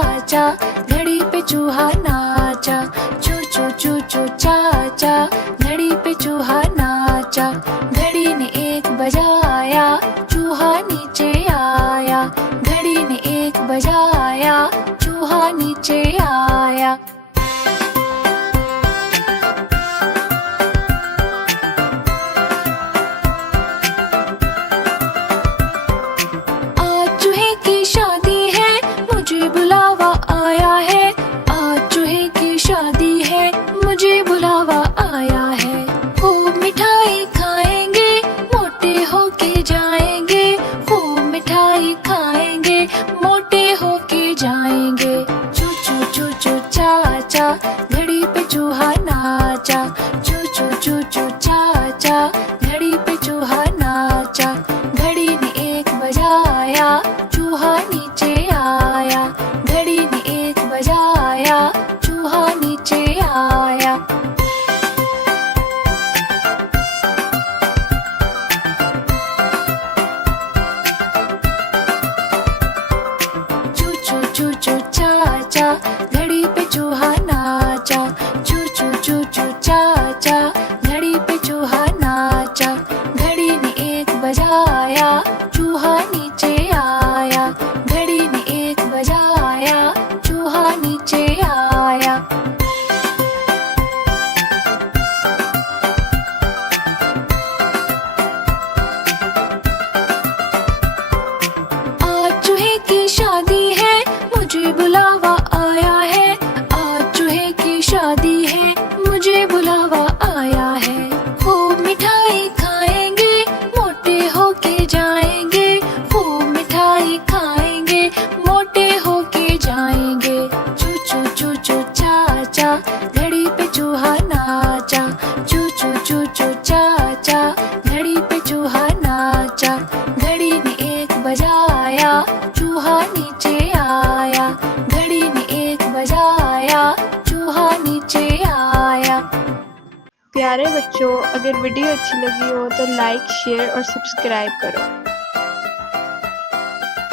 चाचा, घड़ी पे चूहा नाचा। चू चू चू चू चाचा, घड़ी पे चूहा नाचा। घड़ी ने एक बजाया, चूहा नीचे आया। घड़ी ने एक बजाया, चूहा नीचे आया। आज चूहे की शादी है, मुझे बुलावा आया है। आज चूहे की शादी है, मुझे बुलावा आया है। खूब मिठाई खाएंगे, मोटे होके जाएंगे। खूब मिठाई खाएंगे, मोटे होके जाएंगे। चू चू चू चू चाचा, घड़ी पे चूहा नाचा। चू चू चू चू चाचा, घड़ी पे चूहा नाचा। घड़ी ने एक बजाया, चूहा नीचे आया। घड़ी ने एक बजाया, चूहा नीचे आया। चू चू चू चू चाचा, घड़ी पे चूहा नाचा। चू चू चू चू चाचा, घड़ी पे चूहा नाचा। घड़ी ने एक बजाया, चूहा नीचे आया। घड़ी ने एक बजाया, चूहा नीचे आया। आज चूहे की शादी है, मुझे बुलावा आया है। आज चूहे की शादी है, मुझे बुलावा आया है। खूब मिठाई खाएंगे, मोटे होके जाएंगे। खूब मिठाई खाएंगे, मोटे होके जाएंगे। चू चू चू चू चाचा, घड़ी पे चूहा नाचा। चू चू चू चू चाचा, घड़ी पे चूहा नाचा। घड़ी ने एक बजाया, चूहा नीचे आया। घड़ी ने एक बजाया, चूहा नीचे आया। प्यारे बच्चों, अगर वीडियो अच्छी लगी हो तो लाइक, शेयर और सब्सक्राइब करो।